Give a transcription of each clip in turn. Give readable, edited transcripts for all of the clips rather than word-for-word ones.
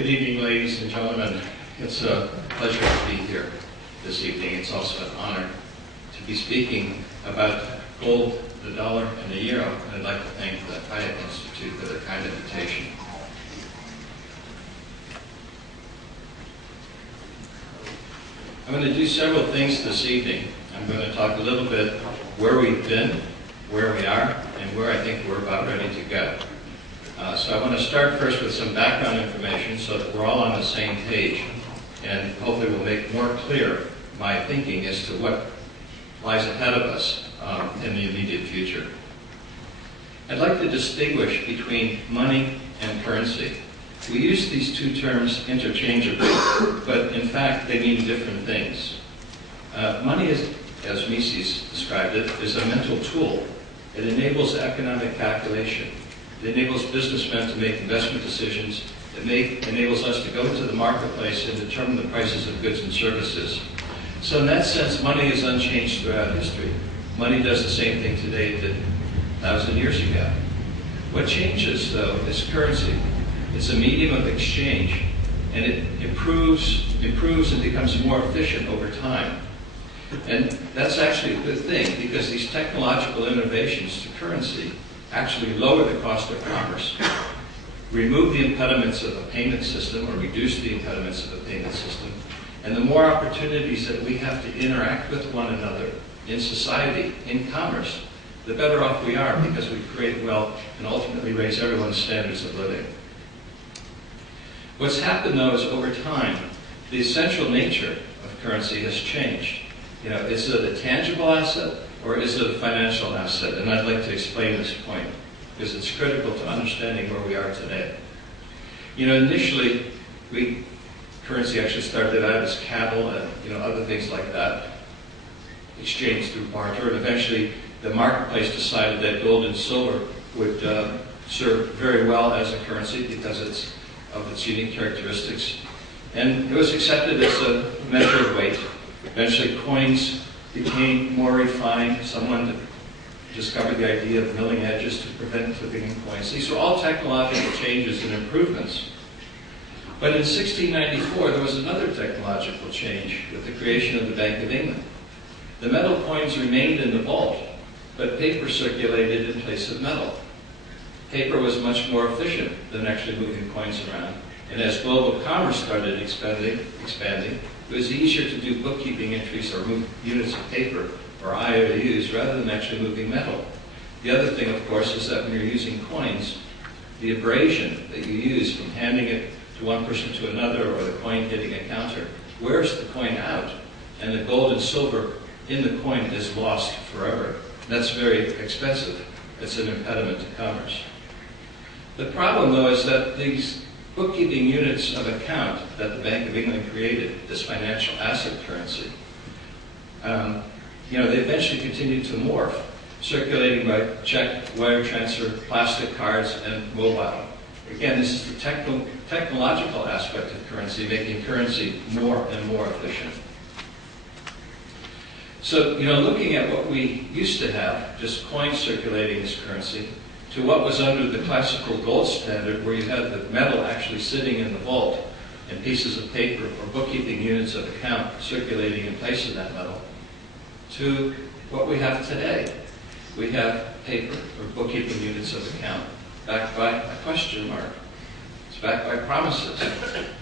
Good evening, ladies and gentlemen. It's a pleasure to be here this evening. It's also an honor to be speaking about gold, the dollar, and the euro. And I'd like to thank the Hayek Institute for their kind invitation. I'm going to do several things this evening. I'm going to talk a little bit where we've been, where we are, and where I think we're about ready to go. So I want to start first with some background information so that we're all on the same page, and hopefully will make more clear my thinking as to what lies ahead of us in the immediate future. I'd like to distinguish between money and currency. We use these two terms interchangeably, but in fact they mean different things. Money is, as Mises described it, is a mental tool. It enables economic calculation. It enables businessmen to make investment decisions. It enables us to go into the marketplace and determine the prices of goods and services. So in that sense, money is unchanged throughout history. Money does the same thing today it did 1,000 years ago. What changes, though, is currency. It's a medium of exchange, and it improves and becomes more efficient over time. And that's actually a good thing, because these technological innovations to currency actually lower the cost of commerce, remove the impediments of a payment system, or reduce the impediments of a payment system, and the more opportunities that we have to interact with one another in society, in commerce, the better off we are, because we create wealth and ultimately raise everyone's standards of living. What's happened, though, is over time, the essential nature of currency has changed. You know, is it a tangible asset, or is it a financial asset? And I'd like to explain this point, because it's critical to understanding where we are today. You know, initially, currency actually started out as cattle and other things like that, exchanged through barter, and eventually the marketplace decided that gold and silver would serve very well as a currency because of its unique characteristics. And it was accepted as a measure of weight. Eventually coins became more refined. Someone discovered the idea of milling edges to prevent clipping in coins. These were all technological changes and improvements. But in 1694, there was another technological change with the creation of the Bank of England. The metal coins remained in the vault, but paper circulated in place of metal. Paper was much more efficient than actually moving coins around. And as global commerce started expanding, it was easier to do bookkeeping entries or move units of paper, or IOUs, rather than actually moving metal. The other thing, of course, is that when you're using coins, the abrasion that you use from handing it to one person to another, or the coin hitting a counter, wears the coin out, and the gold and silver in the coin is lost forever. That's very expensive. It's an impediment to commerce. The problem, though, is that these bookkeeping units of account that the Bank of England created, this financial asset currency, they eventually continued to morph, circulating by check, wire transfer, plastic cards, and mobile. Again, this is the technological aspect of currency, making currency more and more efficient. So, looking at what we used to have, just coins circulating as currency, to what was under the classical gold standard, where you had the metal actually sitting in the vault and pieces of paper or bookkeeping units of account circulating in place of that metal, to what we have today. We have paper or bookkeeping units of account backed by a question mark. It's backed by promises.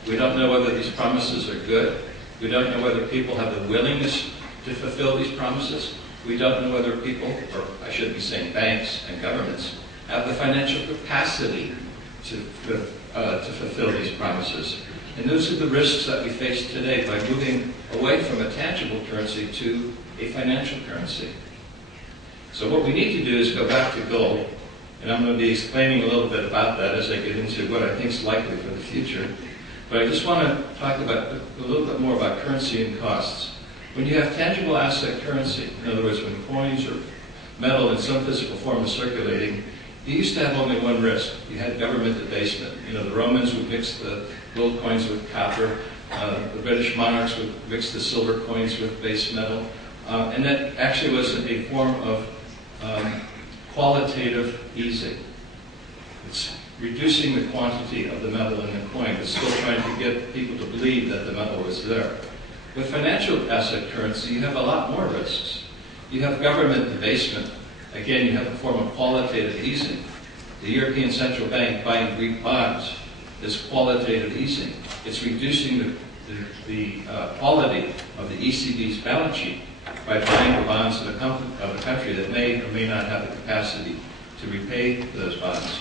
We don't know whether these promises are good. We don't know whether people have the willingness to fulfill these promises. We don't know whether people, or I should be saying banks and governments, have the financial capacity to fulfill these promises. And those are the risks that we face today by moving away from a tangible currency to a financial currency. So what we need to do is go back to gold, and I'm going to be explaining a little bit about that as I get into what I think is likely for the future. But I just want to talk about a little bit more about currency and costs. When you have tangible asset currency, in other words, when coins or metal in some physical form is circulating, you used to have only one risk. You had government debasement. The Romans would mix the gold coins with copper. The British monarchs would mix the silver coins with base metal. And that actually was a form of qualitative easing. It's reducing the quantity of the metal in the coin, but still trying to get people to believe that the metal was there. With financial asset currency, you have a lot more risks. You have government debasement. Again, you have a form of qualitative easing. The European Central Bank buying Greek bonds is qualitative easing. It's reducing the quality of the ECB's balance sheet by buying the bonds of a country that may or may not have the capacity to repay those bonds.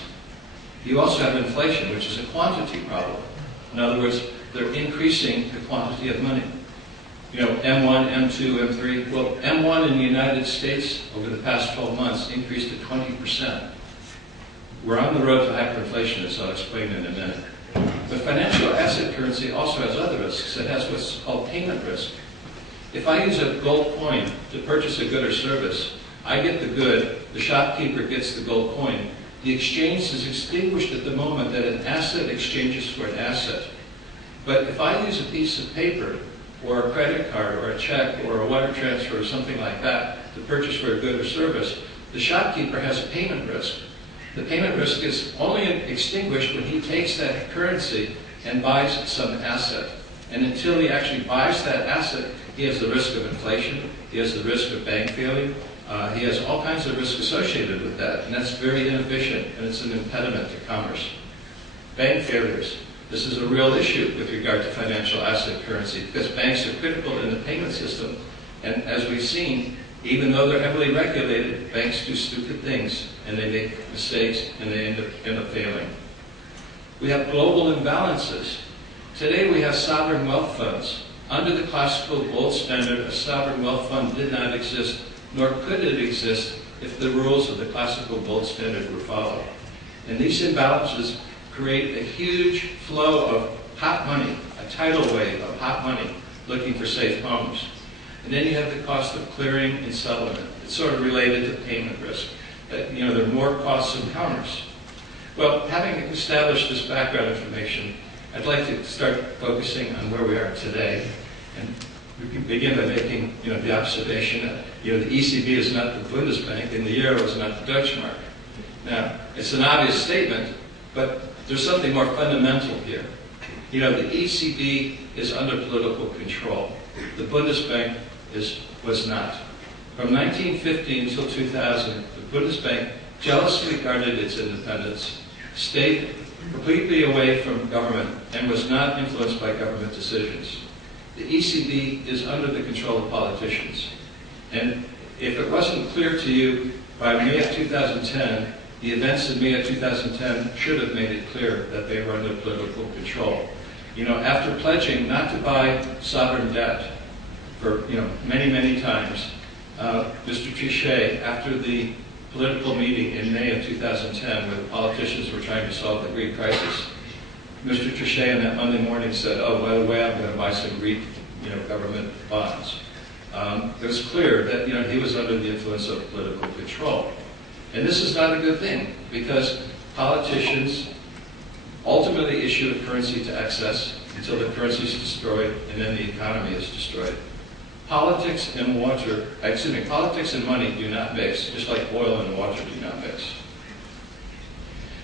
You also have inflation, which is a quantity problem. In other words, they're increasing the quantity of money. You know, M1, M2, M3. Well, M1 in the United States over the past 12 months increased to 20%. We're on the road to hyperinflation, as I'll explain in a minute. But financial asset currency also has other risks. It has what's called payment risk. If I use a gold coin to purchase a good or service, I get the good, the shopkeeper gets the gold coin. The exchange is extinguished at the moment that an asset exchanges for an asset. But if I use a piece of paper or a credit card or a check or a wire transfer or something like that to purchase for a good or service, the shopkeeper has a payment risk. The payment risk is only extinguished when he takes that currency and buys some asset. And until he actually buys that asset, he has the risk of inflation, he has the risk of bank failure, he has all kinds of risks associated with that, and that's very inefficient, and it's an impediment to commerce. Bank failures. This is a real issue with regard to financial asset currency, because banks are critical in the payment system, and as we've seen, even though they're heavily regulated, banks do stupid things, and they make mistakes, and they end up failing. We have global imbalances. Today we have sovereign wealth funds. Under the classical gold standard, a sovereign wealth fund did not exist, nor could it exist if the rules of the classical gold standard were followed. And these imbalances create a huge flow of hot money, a tidal wave of hot money looking for safe homes. And then you have the cost of clearing and settlement. It's sort of related to payment risk. There are more costs in commerce. Well, having established this background information, I'd like to start focusing on where we are today. And we can begin by making the observation that the ECB is not the Bundesbank and the euro is not the Deutschmark. Now, it's an obvious statement, but there's something more fundamental here. The ECB is under political control. The Bundesbank was not. From 1950 until 2000, the Bundesbank jealously guarded its independence, stayed completely away from government, and was not influenced by government decisions. The ECB is under the control of politicians. And if it wasn't clear to you by May of 2010, the events in May of 2010 should have made it clear that they were under political control. After pledging not to buy sovereign debt for many, many times, Mr. Trichet, after the political meeting in May of 2010 where the politicians were trying to solve the Greek crisis, Mr. Trichet on that Monday morning said, oh, by the way, I'm going to buy some Greek government bonds. It was clear that he was under the influence of political control. And this is not a good thing, because politicians ultimately issue a currency to excess until the currency is destroyed and then the economy is destroyed. Politics and money do not mix, just like oil and water do not mix.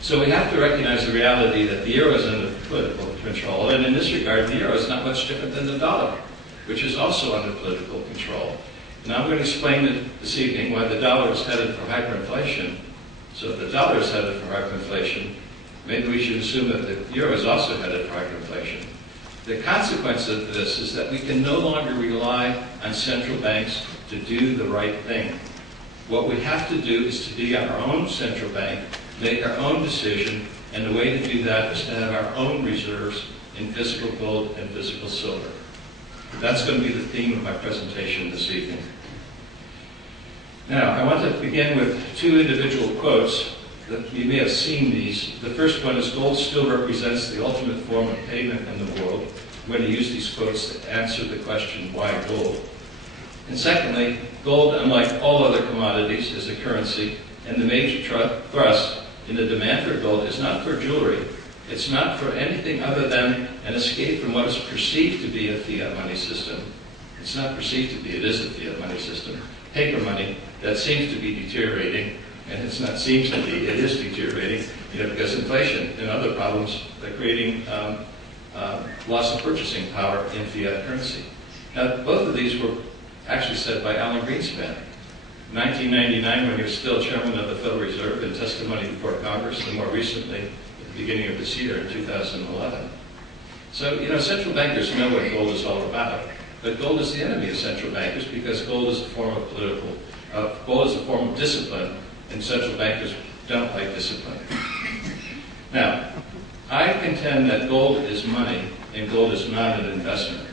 So we have to recognize the reality that the euro is under political control, and in this regard, the euro is not much different than the dollar, which is also under political control. And I'm going to explain this evening why the dollar is headed for hyperinflation. So if the dollar is headed for hyperinflation, maybe we should assume that the euro is also headed for hyperinflation. The consequence of this is that we can no longer rely on central banks to do the right thing. What we have to do is to be our own central bank, make our own decision, and the way to do that is to have our own reserves in physical gold and physical silver. That's going to be the theme of my presentation this evening. Now, I want to begin with two individual quotes. You may have seen these. The first one is, gold still represents the ultimate form of payment in the world. I'm going to use these quotes to answer the question, why gold? And secondly, gold, unlike all other commodities, is a currency, and the major thrust in the demand for gold is not for jewelry. It's not for anything other than an escape from what is perceived to be a fiat money system. It's not perceived to be, it is a fiat money system. Paper money that seems to be deteriorating, and it's not seems to be, it is deteriorating, because inflation and other problems are creating loss of purchasing power in fiat currency. Now, both of these were actually said by Alan Greenspan. In 1999, when he was still chairman of the Federal Reserve in testimony before Congress, and more recently, at the beginning of this year, in 2011. So, central bankers know what gold is all about. But gold is the enemy of central bankers because gold is a form of gold is a form of discipline, and central bankers don't like discipline. Now, I contend that gold is money and gold is not an investment.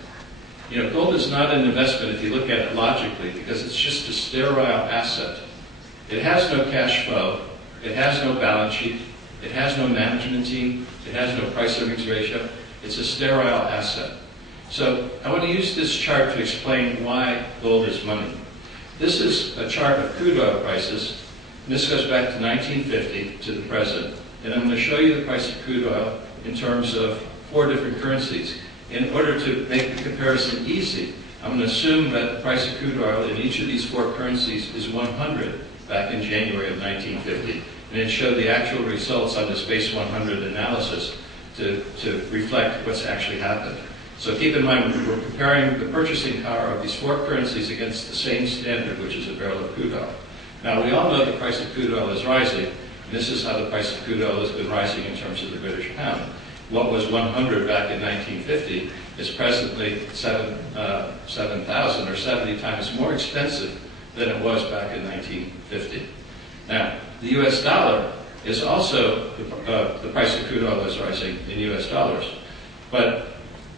Gold is not an investment if you look at it logically because it's just a sterile asset. It has no cash flow, it has no balance sheet, it has no management team, it has no price-earnings ratio. It's a sterile asset. So I want to use this chart to explain why gold is money. This is a chart of crude oil prices, and this goes back to 1950 to the present. And I'm going to show you the price of crude oil in terms of 4 different currencies. In order to make the comparison easy, I'm going to assume that the price of crude oil in each of these 4 currencies is 100 back in January of 1950. And it showed the actual results on this base 100 analysis to reflect what's actually happened. So keep in mind, we're comparing the purchasing power of these 4 currencies against the same standard, which is a barrel of crude oil. Now, we all know the price of crude oil is rising, and this is how the price of crude oil has been rising in terms of the British pound. What was 100 back in 1950 is presently 7,000 or 70 times more expensive than it was back in 1950. Now, the US dollar is also, the price of crude oil is rising in US dollars, but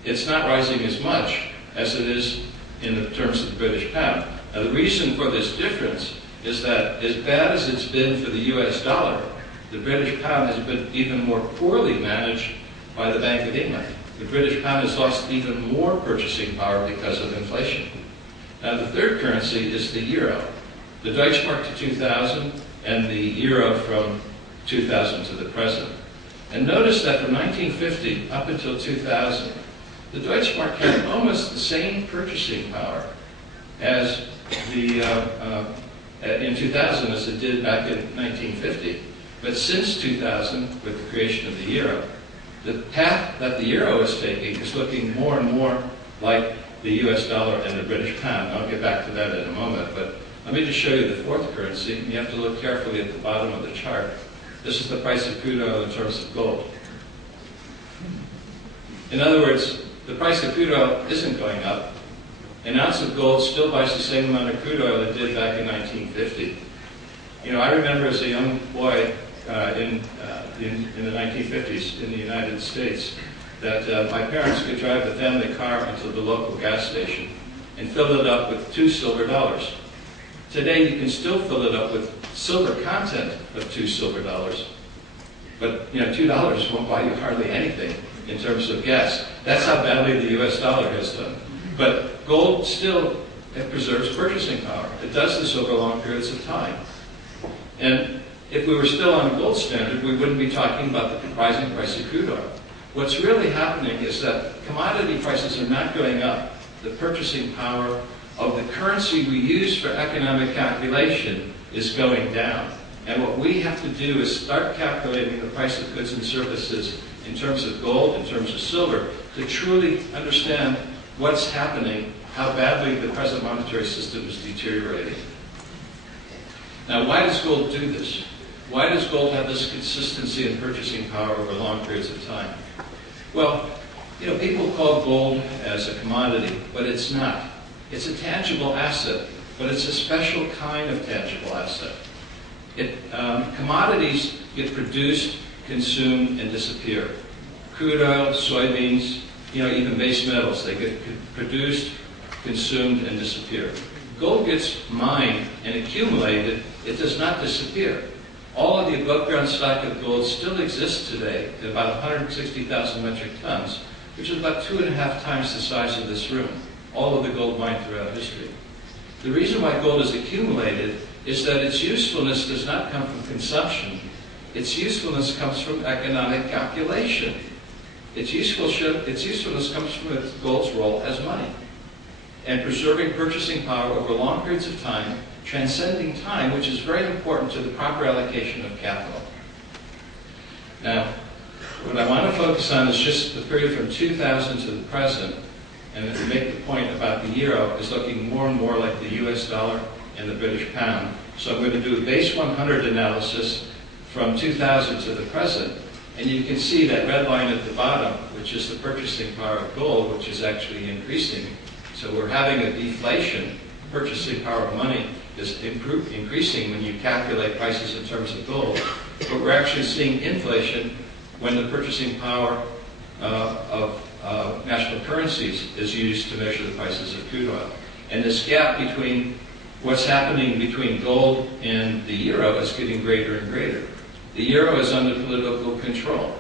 it's not rising as much as it is in the terms of the British pound. Now, the reason for this difference is that as bad as it's been for the US dollar, the British pound has been even more poorly managed by the Bank of England. The British pound has lost even more purchasing power because of inflation. Now, the third currency is the euro. The Deutschmark to 2000 and the euro from 2000 to the present. And notice that from 1950 up until 2000, the Deutschmark had almost the same purchasing power as in 2000 as it did back in 1950. But since 2000, with the creation of the euro, the path that the euro is taking is looking more and more like the US dollar and the British pound. I'll get back to that in a moment, but let me just show you the fourth currency. You have to look carefully at the bottom of the chart. This is the price of crude oil in terms of gold. In other words, the price of crude oil isn't going up. An ounce of gold still buys the same amount of crude oil it did back in 1950. I remember as a young boy in the 1950s in the United States that my parents could drive the family car into the local gas station and fill it up with $2 silver. Today you can still fill it up with silver content of $2 silver. But $2 won't buy you hardly anything in terms of gas. That's how badly the US dollar has done. But gold still preserves purchasing power. It does this over long periods of time. And if we were still on a gold standard, we wouldn't be talking about the rising price of crude oil. What's really happening is that commodity prices are not going up. The purchasing power of the currency we use for economic calculation is going down. And what we have to do is start calculating the price of goods and services in terms of gold, in terms of silver, to truly understand what's happening, how badly the present monetary system is deteriorating. Now, why does gold do this? Why does gold have this consistency in purchasing power over long periods of time? Well, people call gold as a commodity, but it's not. It's a tangible asset, but it's a special kind of tangible asset. Commodities get produced, consumed, and disappear. Crude oil, soybeans, even base metals, they get produced, consumed, and disappear. Gold gets mined and accumulated. It does not disappear. All of the above-ground stock of gold still exists today at about 160,000 metric tons, which is about 2.5 times the size of this room, all of the gold mined throughout history. The reason why gold is accumulated is that its usefulness does not come from consumption. Its usefulness comes from economic calculation. Its usefulness comes from gold's role as money. And preserving purchasing power over long periods of time transcending time, which is very important to the proper allocation of capital. Now, what I want to focus on is just the period from 2000 to the present, and to make the point about the euro is looking more and more like the US dollar and the British pound. So I'm going to do a base 100 analysis from 2000 to the present, and you can see that red line at the bottom, which is the purchasing power of gold, which is actually increasing. So we're having a deflation. Purchasing power of money is increasing when you calculate prices in terms of gold, but we're actually seeing inflation when the purchasing power of national currencies is used to measure the prices of crude oil. And this gap between what's happening between gold and the euro is getting greater and greater. The euro is under political control.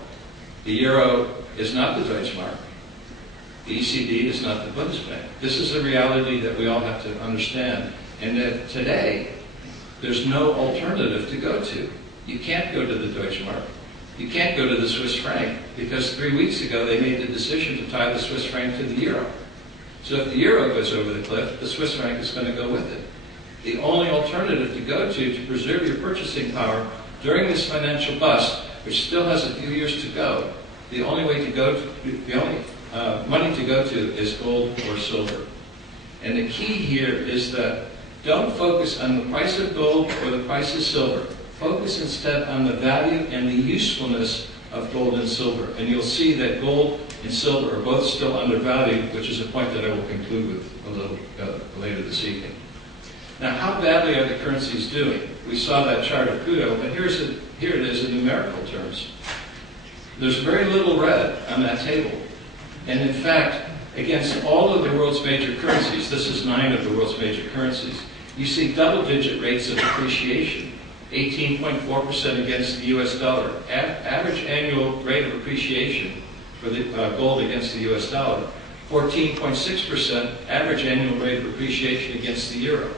The euro is not the Deutschmark. The ECB is not the Bundesbank. This is a reality that we all have to understand. And that today, there's no alternative to go to. You can't go to the Deutschmark. You can't go to the Swiss franc, because 3 weeks ago they made the decision to tie the Swiss franc to the euro. So if the euro goes over the cliff, the Swiss franc is going to go with it. The only alternative to go to preserve your purchasing power during this financial bust, which still has a few years to go, the only way to go to, the only money to go to is gold or silver. And the key here is that don't focus on the price of gold or the price of silver. Focus instead on the value and the usefulness of gold and silver. And you'll see that gold and silver are both still undervalued, which is a point that I will conclude with a little later this evening. Now, how badly are the currencies doing? We saw that chart of crude oil, but here it is in numerical terms. There's very little red on that table. And in fact, against all of the world's major currencies, this is 9 of the world's major currencies, you see double-digit rates of appreciation. 18.4% against the US dollar. Average annual rate of appreciation for the gold against the US dollar. 14.6% average annual rate of appreciation against the euro.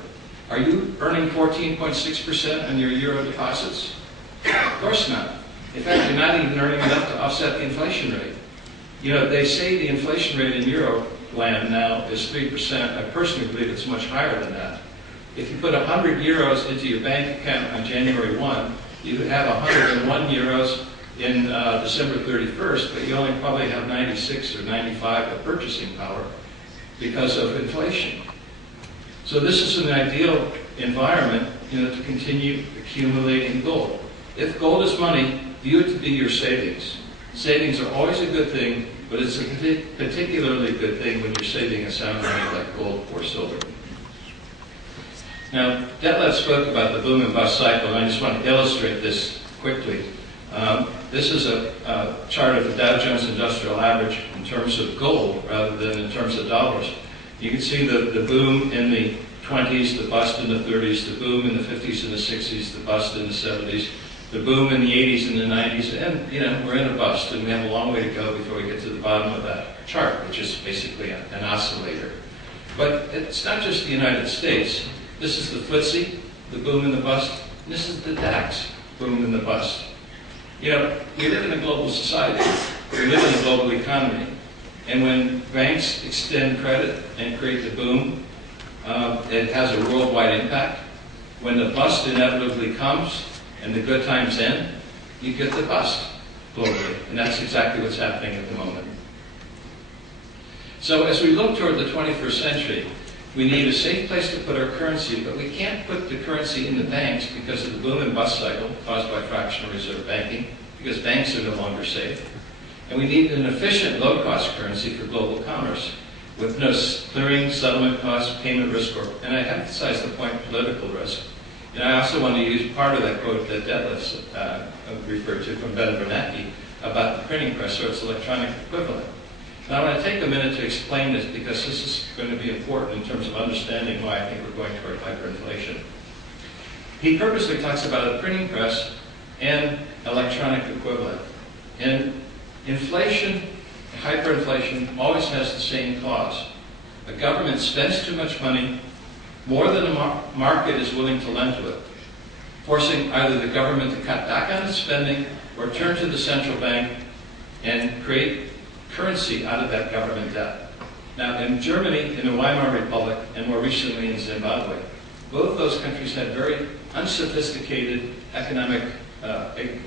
Are you earning 14.6% on your euro deposits? Of course not. In fact, you're not even earning enough to offset the inflation rate. You know, they say the inflation rate in euro land now is 3%. I personally believe it's much higher than that. If you put 100 euros into your bank account on January 1, you would have 101 euros in December 31st, but you only probably have 96 or 95 of purchasing power because of inflation. So this is an ideal environment, to continue accumulating gold. If gold is money, view it to be your savings. Savings are always a good thing, but it's a particularly good thing when you're saving a sound money like gold or silver. Now, Detlev spoke about the boom and bust cycle, and I just want to illustrate this quickly. This is a chart of the Dow Jones Industrial Average in terms of gold rather than in terms of dollars. You can see the boom in the 20s, the bust in the 30s, the boom in the 50s and the 60s, the bust in the 70s, the boom in the 80s and the 90s, and we're in a bust, and we have a long way to go before we get to the bottom of that chart, which is basically an oscillator. But it's not just the United States. This is the FTSE, the boom and the bust. And this is the DAX, boom and the bust. We live in a global society. We live in a global economy. And when banks extend credit and create the boom, it has a worldwide impact. When the bust inevitably comes and the good times end, you get the bust globally. And that's exactly what's happening at the moment. So as we look toward the 21st century, we need a safe place to put our currency, but we can't put the currency in the banks because of the boom and bust cycle caused by fractional reserve banking, because banks are no longer safe. And we need an efficient, low-cost currency for global commerce with no clearing, settlement costs, payment risk, and I emphasize the point, political risk. And I also want to use part of that quote that Detlev referred to from Ben Bernanke about the printing press, or its electronic equivalent. Now, I want to take a minute to explain this because this is going to be important in terms of understanding why I think we're going toward hyperinflation. He purposely talks about a printing press and electronic equivalent. And inflation, hyperinflation, always has the same cause. A government spends too much money, more than the market is willing to lend to it, forcing either the government to cut back on its spending or turn to the central bank and create currency out of that government debt. Now, in Germany, in the Weimar Republic, and more recently in Zimbabwe, both those countries had very unsophisticated economic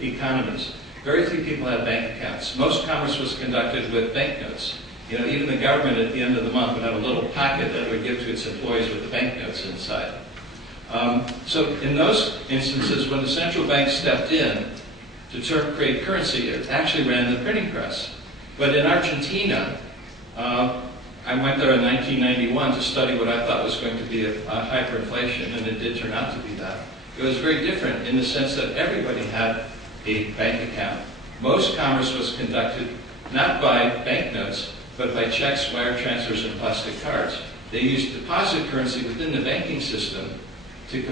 economies. Very few people had bank accounts. Most commerce was conducted with banknotes. You know, even the government at the end of the month would have a little packet that it would give to its employees with the banknotes inside. So in those instances, when the central bank stepped in to create currency, it actually ran the printing press. But in Argentina, I went there in 1991 to study what I thought was going to be a hyperinflation, and it did turn out to be that. It was very different in the sense that everybody had a bank account. Most commerce was conducted not by banknotes, but by checks, wire transfers, and plastic cards. They used deposit currency within the banking system to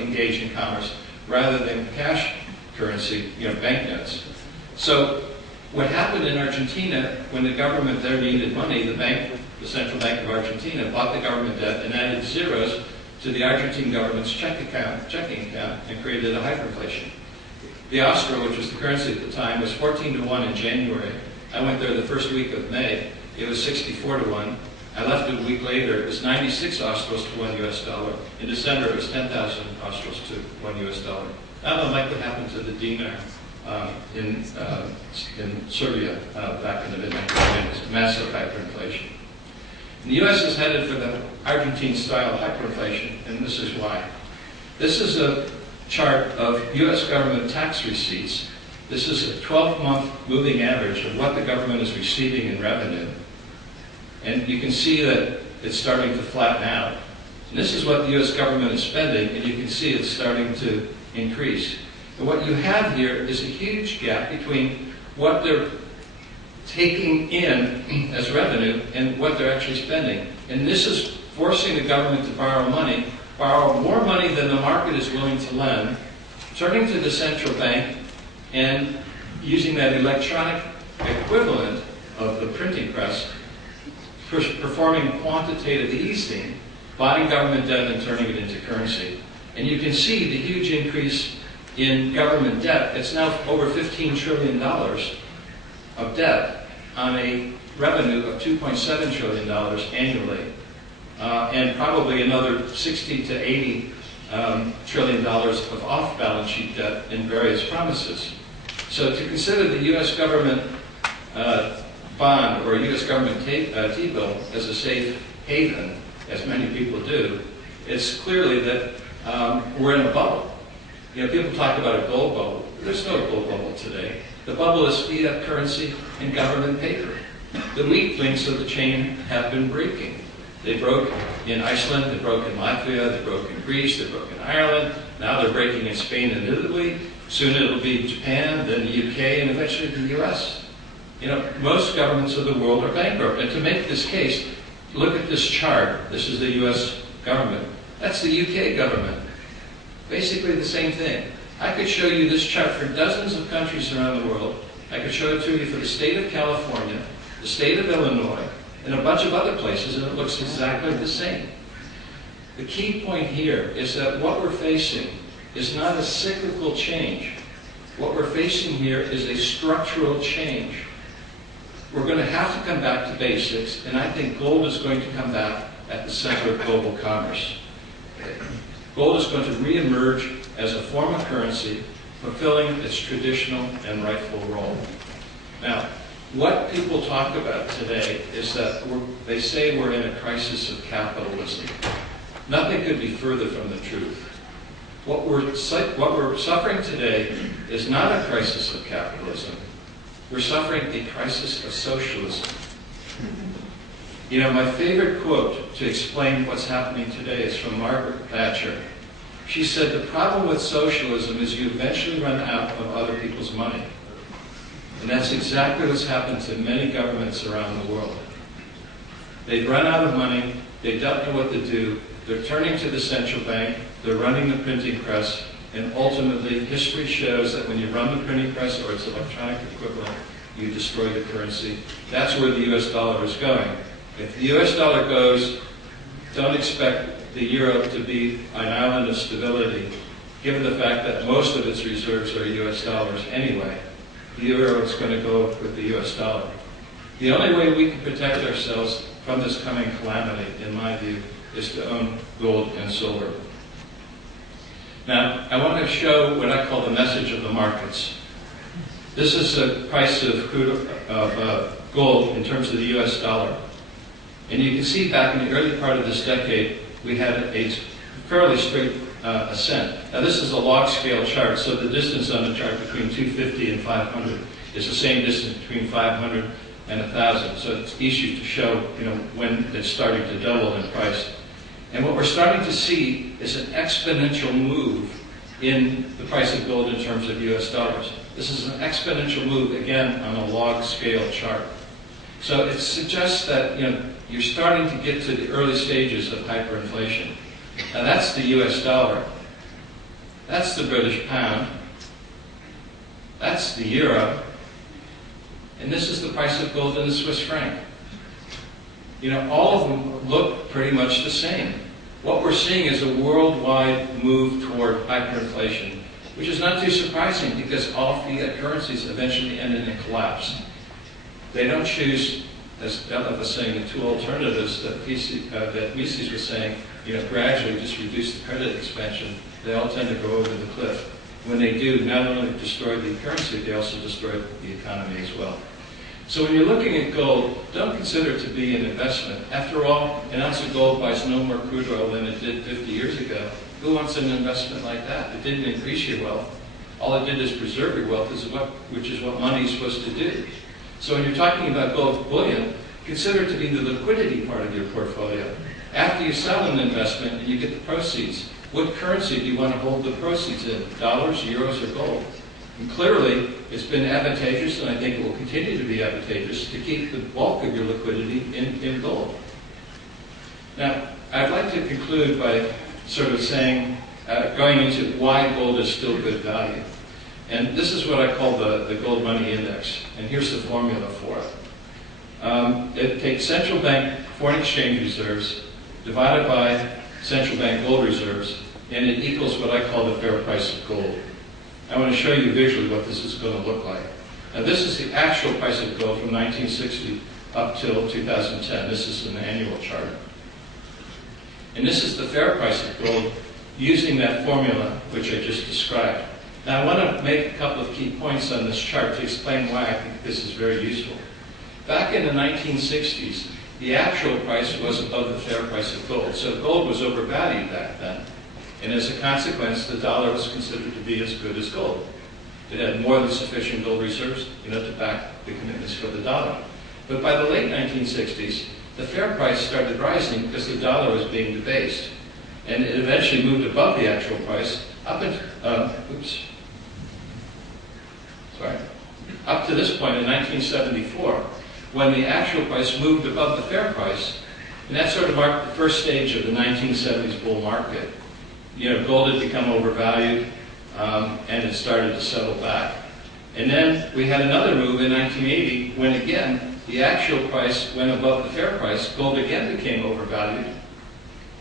engage in commerce, rather than cash currency, banknotes. So what happened in Argentina, when the government there needed money, the Central Bank of Argentina bought the government debt and added zeros to the Argentine government's checking account, and created a hyperinflation. The Austro, which was the currency at the time, was 14-1 in January. I went there the first week of May. It was 64-1. I left a week later. It was 96 Austros to $1 US. In December, it was 10,000 Austros to $1 US. Not unlike what happened to the dinar in Serbia back in the mid-1990s, massive hyperinflation. And the U.S. is headed for the Argentine-style hyperinflation, and this is why. This is a chart of U.S. government tax receipts. This is a 12-month moving average of what the government is receiving in revenue. And you can see that it's starting to flatten out. And this is what the U.S. government is spending, and you can see it's starting to increase. And what you have here is a huge gap between what they're taking in as revenue and what they're actually spending. And this is forcing the government to borrow more money than the market is willing to lend, turning to the central bank and using that electronic equivalent of the printing press, performing quantitative easing, buying government debt and turning it into currency. And you can see the huge increase in government debt. It's now over $15 trillion of debt on a revenue of $2.7 trillion annually, and probably another 60 to 80 trillion dollars of off-balance sheet debt in various promises. So to consider the U.S. government bond or U.S. government T-bill as a safe haven, as many people do, it's clearly that we're in a bubble. People talk about a gold bubble. There's no gold bubble today. The bubble is fiat currency and government paper. The weak links of the chain have been breaking. They broke in Iceland, they broke in Latvia, they broke in Greece, they broke in Ireland. Now they're breaking in Spain and Italy. Soon it'll be Japan, then the UK, and eventually the U.S. Most governments of the world are bankrupt. And to make this case, look at this chart. This is the U.S. government. That's the UK government. Basically the same thing. I could show you this chart for dozens of countries around the world. I could show it to you for the state of California, the state of Illinois, and a bunch of other places, and it looks exactly the same. The key point here is that what we're facing is not a cyclical change. What we're facing here is a structural change. We're going to have to come back to basics, and I think gold is going to come back at the center of global commerce. Gold is going to reemerge as a form of currency, fulfilling its traditional and rightful role. Now, what people talk about today is that they say we're in a crisis of capitalism. Nothing could be further from the truth. What we're suffering today is not a crisis of capitalism. We're suffering a crisis of socialism. My favorite quote to explain what's happening today is from Margaret Thatcher. She said, "The problem with socialism is you eventually run out of other people's money." And that's exactly what's happened to many governments around the world. They've run out of money, they don't know what to do, they're turning to the central bank, they're running the printing press, and ultimately history shows that when you run the printing press or its electronic equivalent, you destroy the currency. That's where the US dollar is going. If the US dollar goes, don't expect the euro to be an island of stability, given the fact that most of its reserves are US dollars anyway. The euro is going to go with the US dollar. The only way we can protect ourselves from this coming calamity, in my view, is to own gold and silver. Now, I want to show what I call the message of the markets. This is the price of gold in terms of the US dollar. And you can see back in the early part of this decade, we had a fairly straight ascent. Now this is a log scale chart, so the distance on the chart between 250 and 500 is the same distance between 500 and 1,000. So it's easy to show, when it's starting to double in price. And what we're starting to see is an exponential move in the price of gold in terms of US dollars. This is an exponential move, again, on a log scale chart. So it suggests that, you're starting to get to the early stages of hyperinflation. Now that's the US dollar. That's the British pound. That's the euro. And this is the price of gold in the Swiss franc. All of them look pretty much the same. What we're seeing is a worldwide move toward hyperinflation, which is not too surprising because all fiat currencies eventually end in a collapse. They don't choose, as Detlev was saying, the two alternatives that Mises was saying, gradually just reduce the credit expansion. They all tend to go over the cliff. When they do, not only destroy the currency, they also destroy the economy as well. So when you're looking at gold, don't consider it to be an investment. After all, an ounce of gold buys no more crude oil than it did 50 years ago. Who wants an investment like that? It didn't increase your wealth. All it did is preserve your wealth, which is what money is supposed to do. So when you're talking about gold bullion, consider it to be the liquidity part of your portfolio. After you sell an investment and you get the proceeds, what currency do you want to hold the proceeds in? Dollars, euros, or gold? And clearly, it's been advantageous, and I think it will continue to be advantageous, to keep the bulk of your liquidity in gold. Now, I'd like to conclude by sort of saying, going into why gold is still good value. And this is what I call the gold money index. And here's the formula for it. It takes central bank foreign exchange reserves divided by central bank gold reserves, and it equals what I call the fair price of gold. I want to show you visually what this is going to look like. Now this is the actual price of gold from 1960 up till 2010. This is an annual chart. And this is the fair price of gold using that formula which I just described. Now I want to make a couple of key points on this chart to explain why I think this is very useful. Back in the 1960s, the actual price was above the fair price of gold. So gold was overvalued back then. And as a consequence, the dollar was considered to be as good as gold. It had more than sufficient gold reserves, to back the commitments for the dollar. But by the late 1960s, the fair price started rising because the dollar was being debased. And it eventually moved above the actual price up to this point in 1974, when the actual price moved above the fair price, and that sort of marked the first stage of the 1970s bull market. Gold had become overvalued, and it started to settle back. And then we had another move in 1980, when again, the actual price went above the fair price. Gold again became overvalued.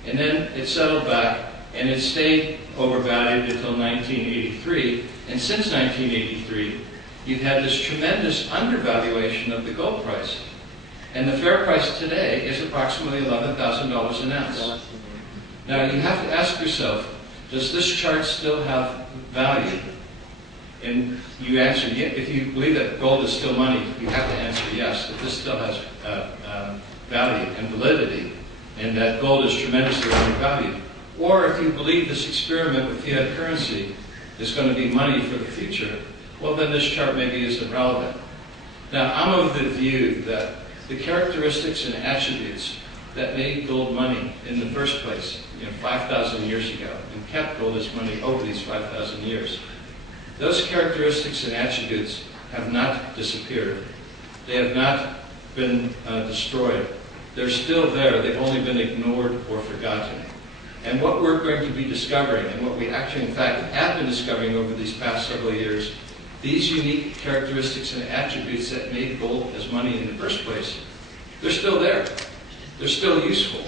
And then it settled back, and it stayed overvalued until 1983. And since 1983, you've had this tremendous undervaluation of the gold price. And the fair price today is approximately $11,000 an ounce. Now you have to ask yourself, does this chart still have value? And you answer, if you believe that gold is still money, you have to answer yes, that this still has value and validity, and that gold is tremendously undervalued. Or if you believe this experiment with fiat currency is going to be money for the future, well then this chart maybe isn't relevant. Now I'm of the view that the characteristics and attributes that made gold money in the first place, 5,000 years ago, and kept gold as money over these 5,000 years, those characteristics and attributes have not disappeared. They have not been destroyed. They're still there. They've only been ignored or forgotten. And what we're going to be discovering, and what we actually, in fact, have been discovering over these past several years, these unique characteristics and attributes that made gold as money in the first place, they're still there. They're still useful.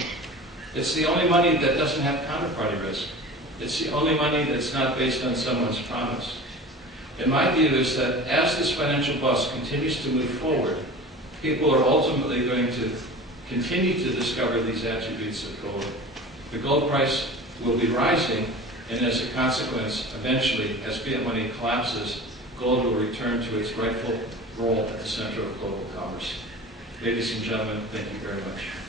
It's the only money that doesn't have counterparty risk. It's the only money that's not based on someone's promise. And my view is that as this financial bust continues to move forward, people are ultimately going to continue to discover these attributes of gold, The gold price will be rising, and as a consequence, eventually, as fiat money collapses, gold will return to its rightful role at the center of global commerce. Ladies and gentlemen, thank you very much.